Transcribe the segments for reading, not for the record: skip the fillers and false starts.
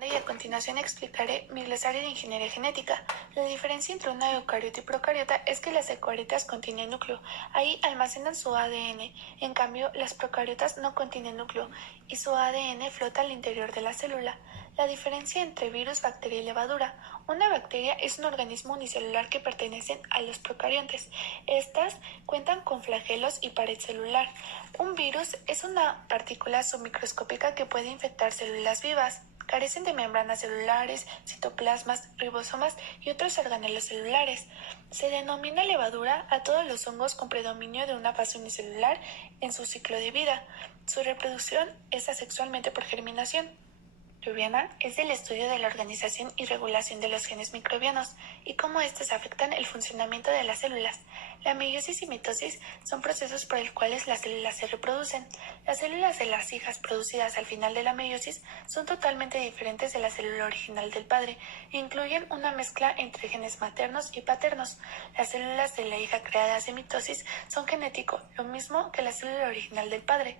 Y a continuación explicaré mi glosario de ingeniería genética. La diferencia entre una eucariota y procariota es que las eucariotas contienen núcleo. Ahí almacenan su ADN. En cambio, las procariotas no contienen núcleo y su ADN flota al interior de la célula. La diferencia entre virus, bacteria y levadura. Una bacteria es un organismo unicelular que pertenece a los procariontes. Estas cuentan con flagelos y pared celular. Un virus es una partícula submicroscópica que puede infectar células vivas. Carecen de membranas celulares, citoplasmas, ribosomas y otros organelos celulares. Se denomina levadura a todos los hongos con predominio de una fase unicelular en su ciclo de vida. Su reproducción es asexualmente por germinación. Microbiana es el estudio de la organización y regulación de los genes microbianos y cómo estos afectan el funcionamiento de las células. La meiosis y mitosis son procesos por los cuales las células se reproducen. Las células de las hijas producidas al final de la meiosis son totalmente diferentes de la célula original del padre e incluyen una mezcla entre genes maternos y paternos. Las células de la hija creadas de mitosis son genético, lo mismo que la célula original del padre.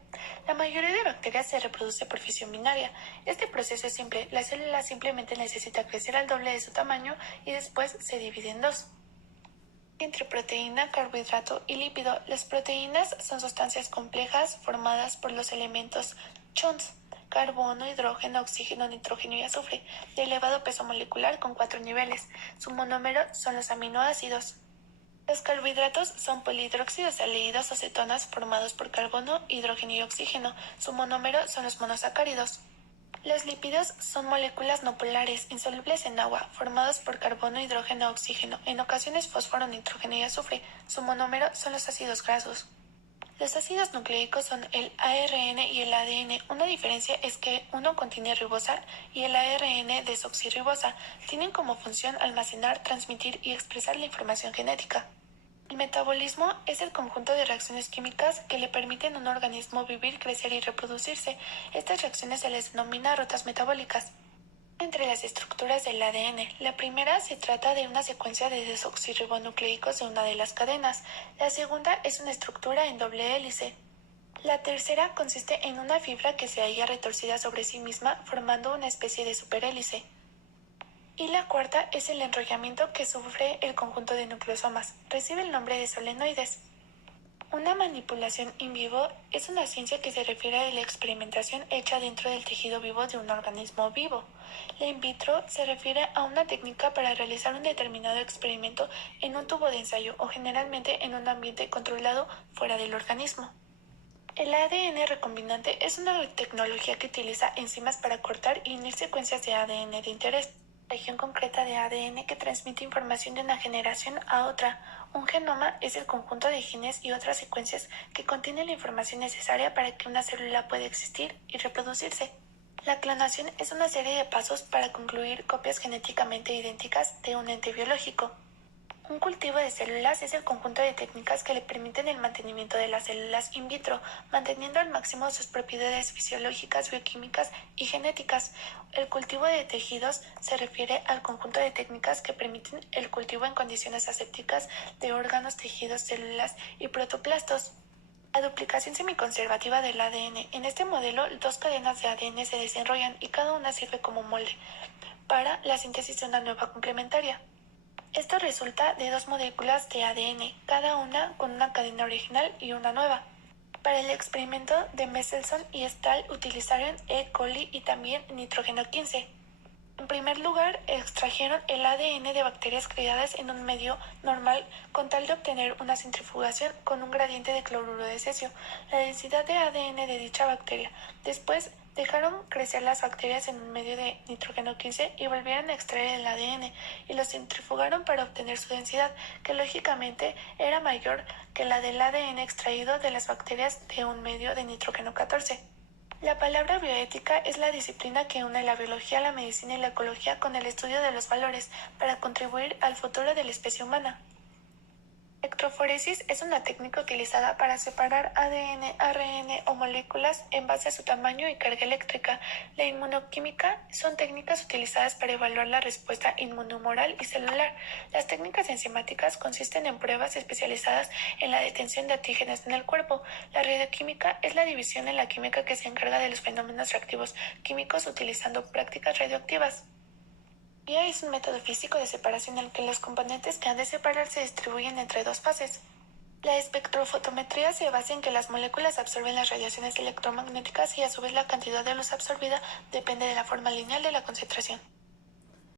La mayoría de bacterias se reproduce por fisión binaria. Este proceso es simple, la célula simplemente necesita crecer al doble de su tamaño y después se divide en dos. Entre proteína, carbohidrato y lípido, las proteínas son sustancias complejas formadas por los elementos CHONS, carbono, hidrógeno, oxígeno, nitrógeno y azufre, de elevado peso molecular con 4 niveles. Su monómero son los aminoácidos. Los carbohidratos son polihidróxidos aldehídos o cetonas formados por carbono, hidrógeno y oxígeno. Su monómero son los monosacáridos. Los lípidos son moléculas no polares, insolubles en agua, formados por carbono, hidrógeno, oxígeno, en ocasiones fósforo, nitrógeno y azufre. Su monómero son los ácidos grasos. Los ácidos nucleicos son el ARN y el ADN. Una diferencia es que uno contiene ribosa y el ARN desoxirribosa. Tienen como función almacenar, transmitir y expresar la información genética. El metabolismo es el conjunto de reacciones químicas que le permiten a un organismo vivir, crecer y reproducirse. Estas reacciones se les denomina rutas metabólicas. Entre las estructuras del ADN, la primera se trata de una secuencia de desoxirribonucleicos de una de las cadenas. La segunda es una estructura en doble hélice. La tercera consiste en una fibra que se halla retorcida sobre sí misma, formando una especie de superhélice. Y la cuarta es el enrollamiento que sufre el conjunto de nucleosomas. Recibe el nombre de solenoides. Una manipulación in vivo es una ciencia que se refiere a la experimentación hecha dentro del tejido vivo de un organismo vivo. La in vitro se refiere a una técnica para realizar un determinado experimento en un tubo de ensayo o generalmente en un ambiente controlado fuera del organismo. El ADN recombinante es una tecnología que utiliza enzimas para cortar y unir secuencias de ADN de interés. Región concreta de ADN que transmite información de una generación a otra. Un genoma es el conjunto de genes y otras secuencias que contienen la información necesaria para que una célula pueda existir y reproducirse. La clonación es una serie de pasos para concluir copias genéticamente idénticas de un ente biológico. Un cultivo de células es el conjunto de técnicas que le permiten el mantenimiento de las células in vitro, manteniendo al máximo sus propiedades fisiológicas, bioquímicas y genéticas. El cultivo de tejidos se refiere al conjunto de técnicas que permiten el cultivo en condiciones asépticas de órganos, tejidos, células y protoplastos. La duplicación semiconservativa del ADN. En este modelo, dos cadenas de ADN se desenrollan y cada una sirve como molde para la síntesis de una nueva complementaria. Esto resulta de dos moléculas de ADN, cada una con una cadena original y una nueva. Para el experimento de Mendelssohn y Stahl utilizaron E. coli y también nitrógeno 15. En primer lugar, extrajeron el ADN de bacterias criadas en un medio normal con tal de obtener una centrifugación con un gradiente de cloruro de cesio, la densidad de ADN de dicha bacteria. Después, dejaron crecer las bacterias en un medio de nitrógeno 15 y volvieron a extraer el ADN y lo centrifugaron para obtener su densidad, que lógicamente era mayor que la del ADN extraído de las bacterias de un medio de nitrógeno 14. La palabra bioética es la disciplina que une la biología, la medicina y la ecología con el estudio de los valores para contribuir al futuro de la especie humana. Electroforesis es una técnica utilizada para separar ADN, ARN o moléculas en base a su tamaño y carga eléctrica. La inmunoquímica son técnicas utilizadas para evaluar la respuesta inmunohumoral y celular. Las técnicas enzimáticas consisten en pruebas especializadas en la detención de antígenos en el cuerpo. La radioquímica es la división en la química que se encarga de los fenómenos reactivos químicos utilizando prácticas radioactivas. Ya es un método físico de separación en el que los componentes que han de separar se distribuyen entre dos fases. La espectrofotometría se basa en que las moléculas absorben las radiaciones electromagnéticas y a su vez la cantidad de luz absorbida depende de la forma lineal de la concentración.